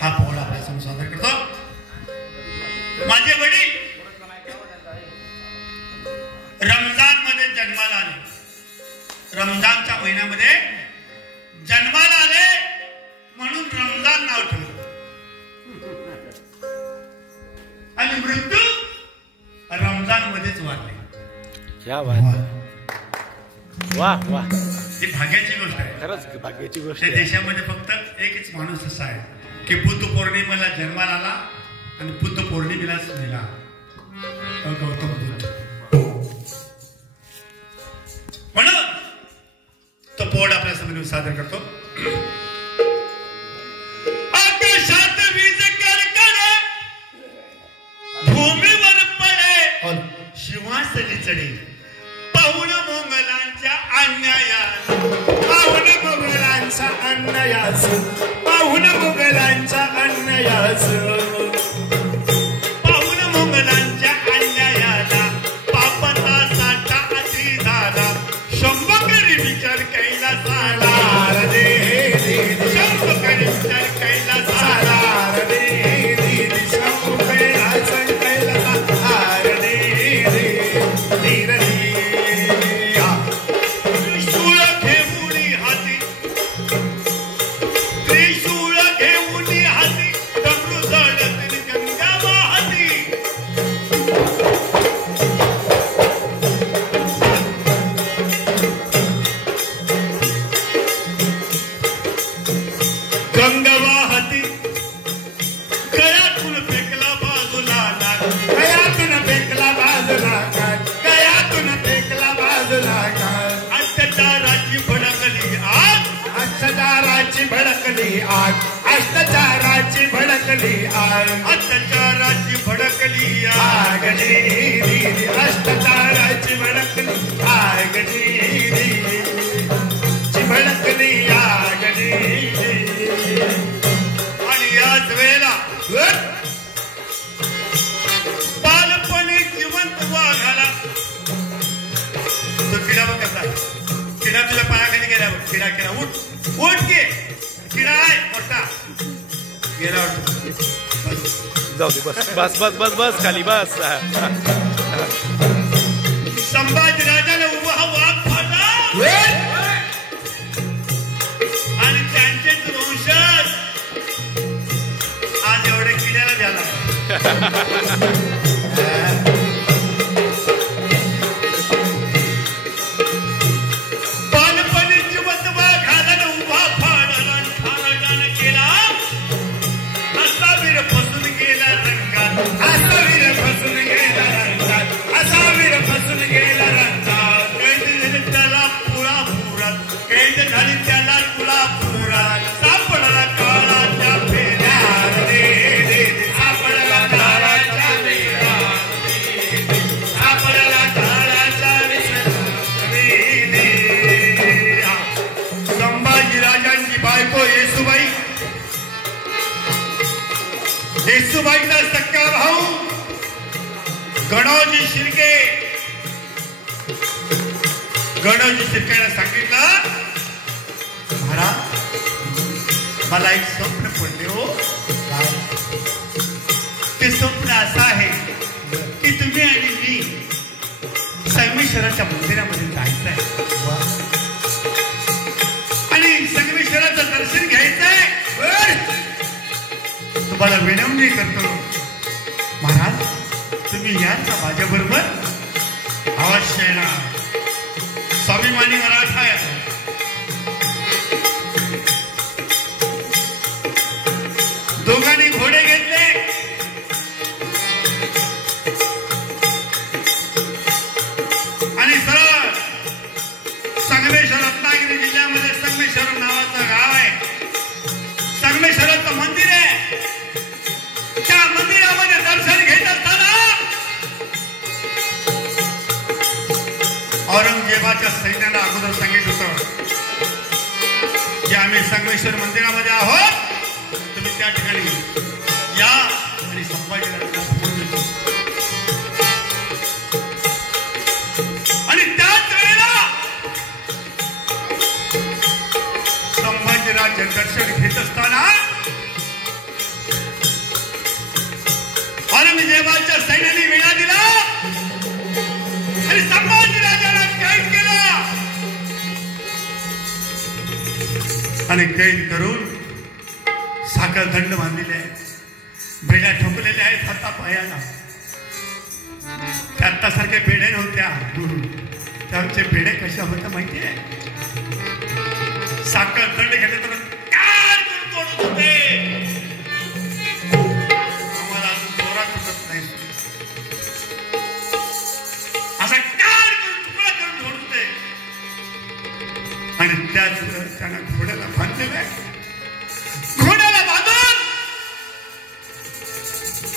हा पोवाडा आपल्यासमोर सादर करतो. माझे वडील रमजान मध्ये जन्माला आले. रमजानच्या महिन्यामध्ये जन्माला आले म्हणून रमजान नाव ठेवलं आणि मृत्यू रमजान मध्येच वारले. क्या बात आहे. वाह वाह, ही भाग्याची गोष्ट आहे. खरंच भाग्याची गोष्ट आहे. आहे. देशामध्ये फक्त एकच माणूस असा आहे की बुद्ध पौर्णिमेला जन्माला आला आणि बुद्ध पौर्णिमेलाच मेला, गौतम बुद्ध. म्हणून तो पोवाडा आपल्या समोर सादर करतो. आकाशात वीज कडकडे, भूमीवर पडे शिवासली चढे, पाहुण मोंगलांच्या अन्यायास, पाहुण मोंगलांचा अन्यायास, पाहुण मोंगलांच्या अन्यायास, पाहुण मोंगलांच्या अन्यायाला पापता साठा अति झाला, शंभकरी विचार कैला झाला रे, शंभकरी विचार कैला झाला रे, शंभकरी विचार कैला झाला रे, धीर भडकली आग, अत्याचाराची भडकली आग, अत्याचाराची भडकली आग, अत्याचाराची भडकली आग, भडकली आग. आणि याच वेळेला बालपणी जिवंत वाघाला तो किडा बघ कसा, किडा तुझ्या पायाखाली गेला बघ, किडा किडा उठ उठ घे, किडा आहे मोठा गेला. जाऊ दे, बस बस बस बस बस खाली बस. संभाजी राजाने उभा वाघ फाडला आणि त्यांचेच वंशज आज एवढे किड्याला द्याला. येसूबाईचा सक्का भाऊ गणोजी शिर्के, गणोजी शिर्केला सांगितलं, महाराज मला एक स्वप्न पडले हो. ते स्वप्न असं आहे की तुम्ही आणि मी संगमेश्वराच्या मंदिरामध्ये जायचं आहे आणि संगमेश्वराचं दर्शन घ्यायचंय. तुम्हाला विनंती करतो महाराज, तुम्ही याच माझ्या बरोबर अवश्य येणार. स्वाभिमानी मराठा आहे. दोघांनी घोडे घेतले आणि सरळ संगमेश्वर, रत्नागिरी जिल्ह्यामध्ये संगमेश्वर नावाचं गाव आहे. संगमेश्वराचं मंदिर आहे. त्या मंदिरामध्ये दर्शन घेत असताना औरंगजेबाच्या सैन्याला अगोदर सांगितलं होतं की आम्ही संगमेश्वर मंदिरामध्ये आहोत, तुम्ही त्या ठिकाणी या आणि संभाजीराजांना सपोर्ट देतो. आणि त्याच वेळेला संभाजीराजे दर्शन घेत असताना आणि कैद करून साखर दंड बांधलेले आहे, बेड्या ठोकलेल्या आहेत हातापायाला. त्या आत्तासारख्या बेड्या नव्हत्या, त्यांचे बेड्या कशा होत्या माहिती आहे? साखर दंड घेतले तर तोडत होते. आम्हाला अजून जोरात उठत नाही, असा काळ तुकडा करून तोडते. आणि त्याच त्यांना घोड्याला बांधलेलं आहे. घोड्याला बांधून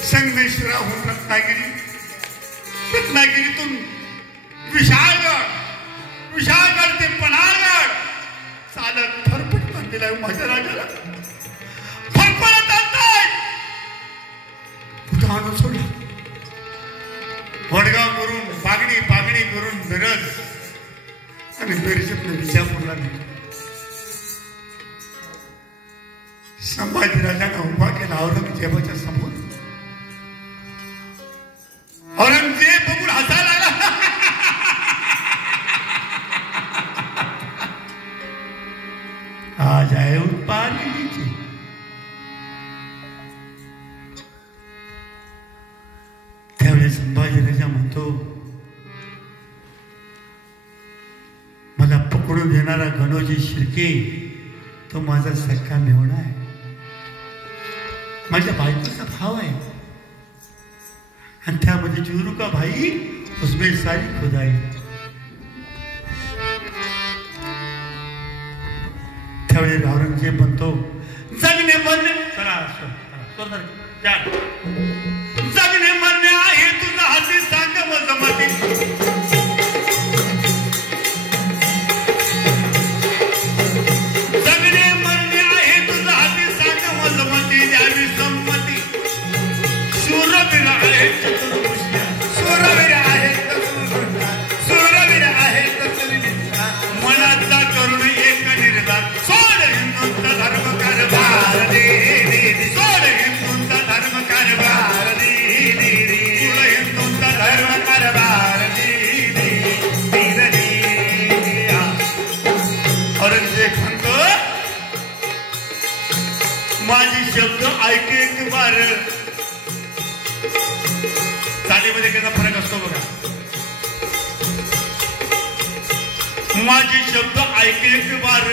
संगमेश्वराहून रत्नागिरीतून विशाळगड ते पन्हाळगड चालत फरफट बांधलेला आहे. माझ्या राजाला फरफडत आणताय कुठं आणून सोडला. वडगाव करून पागणी करून मिरज आणि मिरजेतनं विजापूरला नेलं. संभाजीराजांना उभा केला औरंगजेबाच्या समोर. औरंगजेब बघून हसायला लागला. आज आहे पार्वतीची. त्यावेळी संभाजीराजा म्हणतो, मला पकडून देणारा गणोजी शिर्के तो माझा सख्खा मेवणा आहे, माझ्या बायकोचा भाव आहे. आणि त्यामध्ये जुरू का भाई उसमें सारी खुदाई. त्यावेळी औरंगजेब म्हणतो, जगणे मरणे जगणे मरणे आहे तुझा हाती, सांग मजमती. जगणे मरणे आहे तुझा हाती, सांग मजमती. द्यावी संमती. शूरवीर आहे शूरवीर आहे शूरवीर आहे मनाचा करून एक निर्धार. सोड हिंदूंचा धर्म कारभार दे, सोड हिंदूंचा धर्म कारभार दे, सोड हिंदूंचा धर्म कारभार दे. औरंगजेब म्हणतो, माझी शब्द ऐके एक बार. चालीमध्ये त्याचा फरक असतो बघा. माझे शब्द ऐके एक बार.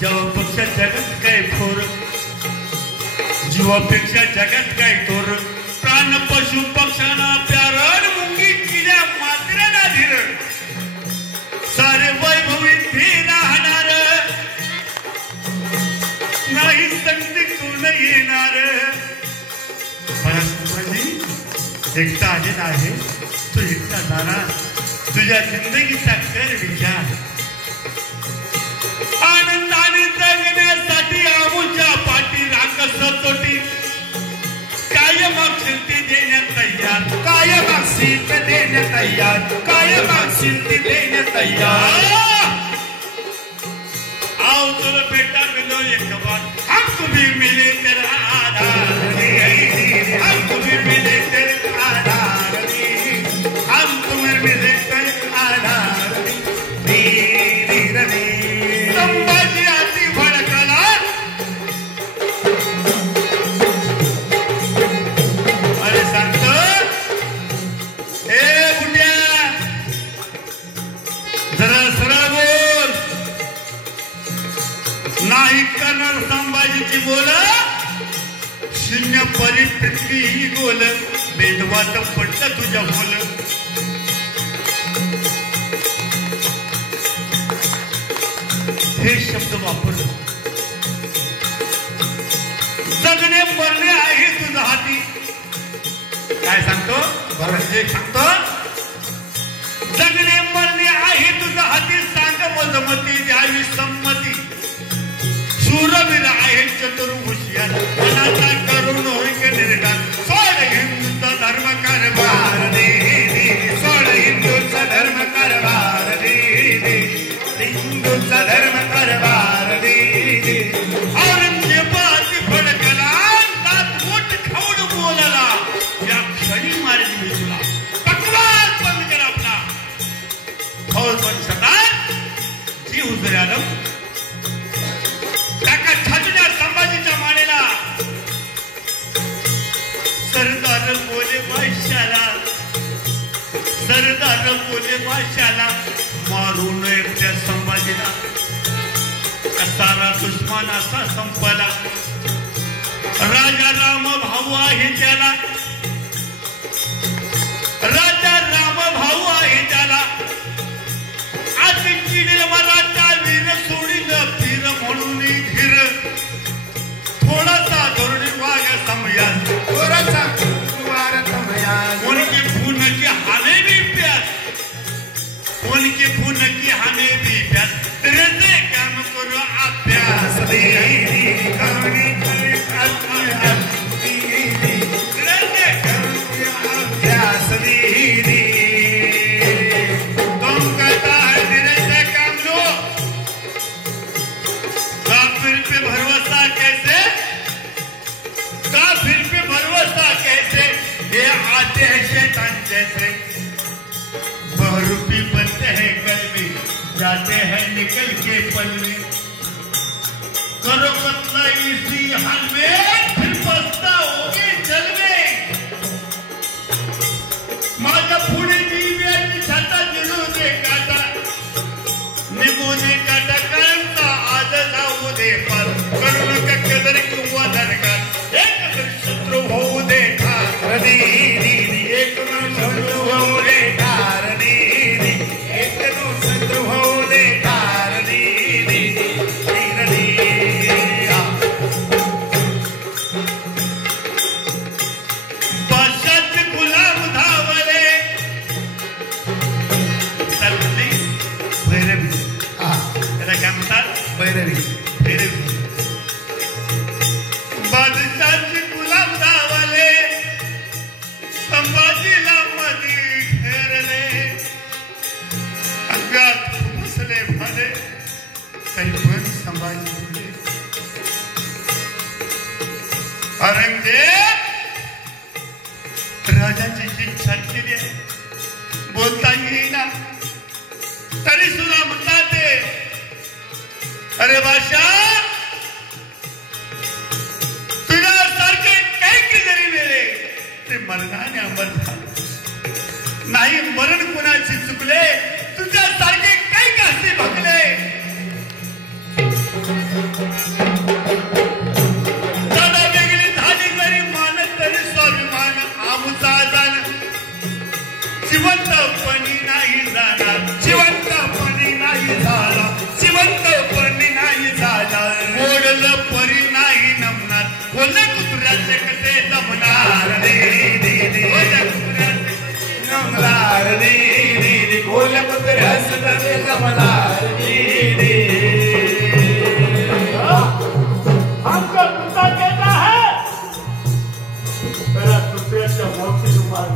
जीवापेक्षा जगत काय थोर, जीवापेक्षा जगत काय थोर. प्राण पशु पक्षांना प्यारण, मुंगी किड्या मात्र्यांना धीरण. सारे वैभवी ते राहणार, नाही संधी कोण येणार. एकटा आलेला आहे, तू एकटा जाणार. तुझ्या जिंदगीचा कर विचार. आनंदाने जगण्यासाठी आमुच्या पाठी राखस तोटी. काय मागशील ते देण्यात तयार, काय मागशील ते देण्यात तयार, काय मागशील ते देण्यात तयार. आओ चलो बेटा मिलो एक बार, हम तुम्ही मिले तेरा आधार, हम तुम्ही मिले तेरा आधार, हम तुम्ही मिले तेरा आधार. संभाजी अति भडकला. अरे सांगतो, हे बुड्या जरा सरळ बोल. नाही करणार संभाजीची बोल. शून्य परी पृथ्वी ही गोल. मेंदवात पडलं तुझ्या बोल. हे शब्द वापरतो. जगणे मरणे आहे तुझ्या हाती. काय सांगतो औरंगजेब? सांगतो, जगणे मरणे आहे तुझ्या हाती, सांग मजमती. द्यावी संमती. शूरवीर आहे चतुर हुशियार, मनाचा करून होय निर्धार. सोड हिंदूचा धर्म कारभार दे, सोड हिंदूचा धर्म कारभार दे, हिंदूचा धर्म कारभार दे. औरंगजेबाची फडकला, दात मोठ खाऊन बोलला. या क्षणी मारेल मी तुला. बकवास बंद कर आपला. फौज पण सदा जी हुजूर आलम काका बोले बादशाला सरदार बोले बादशाला मारू नये त्या संभाजीला सारा दुश्मन असा संपला राजा राम भाऊ आहे त्याला राजा राम भाऊ आहे त्याला अति चिडे मराठा वीर सोडील फिर म्हणून धीर थोडासा धोरणी वाग समया थोडासा वार समया उनकी खून की हाने भी प्यार उनकी खून की हाने भी प्यार तेरे काम करो अभ्यास दे कहानी करे अभ्यास तेरे करो अभ्यास दे तुम कहता है तेरे से काम लो काफिर पे भरोसा कैसे काफिर पे भरोसा कैसे ये आते हैं शैतान जैसे बहुरूपी बनते हैं कल में जाते हैं निकल के पल में करो कत्ला इसी हाल में फिर पछताओगे जल में माझ्या पुढे दिव्याची छाता जिरू दे काटा निघू दे काटा कायमचा आज लावू दे पर करू नका कदर किंवा दरकार एक शत्रू होऊ दे ठार एक शत्रू होऊ दे ठार एक शत्रू होऊ दे ठार बादशाचे गुलाम धावले भैरवी त्याला काय म्हणतात भैरवी भैरवी बादशाचे गुलाम धावले संभाजीला मध्ये ठेरले अंगात बसले भाले काही पण संभाजी बोले औरंगजेब राजाची इच्छा केली आहे बोलता येईना तरी सुद्धा म्हणतात ते अरे बादशाह तुझ्यासारखे काही जरी मिळे ते मरणाने अमर झाले नाही मरण कोणाची चुकले तुझ्यासारखे काही घासे भगले दादा वेगळी झाली जरी मान तरी स्वाभिमान आमचा जाण जिवंतपणी नाही जाणार जिवंतपणी नाही झाला जिवंतपणी नाही झाला मोडलं परी नाही नमणार कोल्हा कुत्र्याचे कसे जमणार कोल्हा कुत्र्याचे नमलार दे कोल्हा कुत्र्याचे कसे जमणार हमको कुत्ता कहता है मेरा कुत्ते मौत की मार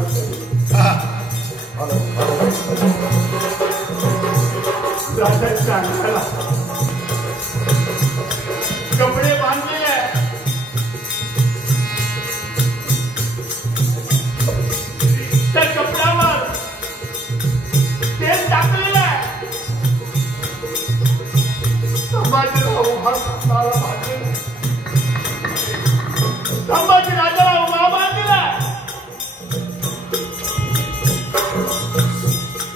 कपडे बांधले त्या कपड्यावर तेल टाकलेलं आहे संभाजी राजाला उभा बांधलेला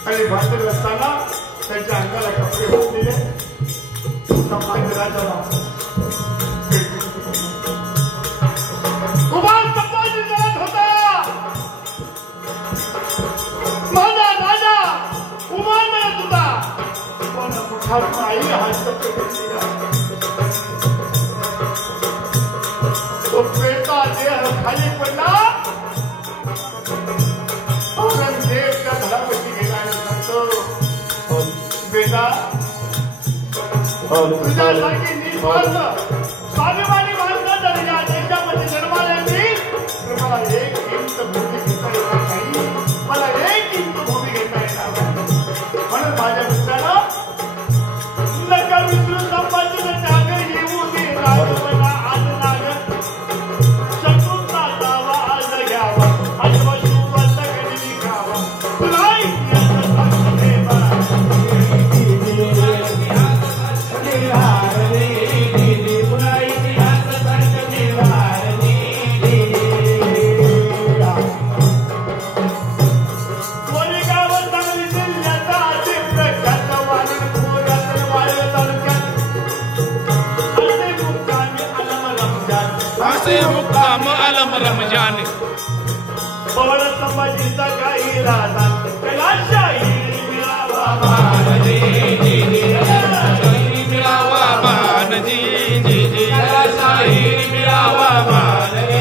आणि बांधत असताना त्यांच्या अंगाला कपडे घातलेले संभाजी राजाला उभा संभाजी करत होता माझा राजा उभा करत होता पण मोठा आई हात तो पेटा देह खाली पडला औरंगजेबच्या घरापशी गेला आणि सांगतो बेटा तुझ्यासारखी निस्वार्थ स्वाभिमानी माणसं जर या देशामध्ये जन्माला येईल तर मला एक इंच भूमी घेता येणार नाही मला एक इंच भूमी घेता येणार नाही म्हणून माझ्या मित्राला नका विसरू संपादन त्याग येऊ दे राजवला आज लागत शत्रूचा दावा आज घ्यावा अश्वशुभत कधी घ्यावा तुला इतिहास मुक्काम अलम रमजान पवन संभाजीचा काही राजा कैलाशाही मिळावा जी जी जी कैलाशाही मिळावा मान जी जी जी कैलाशाही मिळावा मान जी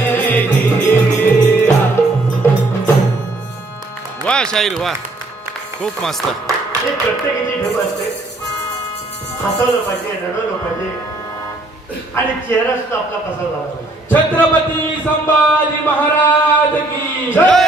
जी वाह शाहीर वाह खूप मस्त हे प्रत्येकाची ठेव असते हसवलं पाहिजे रडवलं पाहिजे आणि चेहरा सुद्धा आपला कसा झाला पाहिजे छत्रपती संभाजी महाराज की जय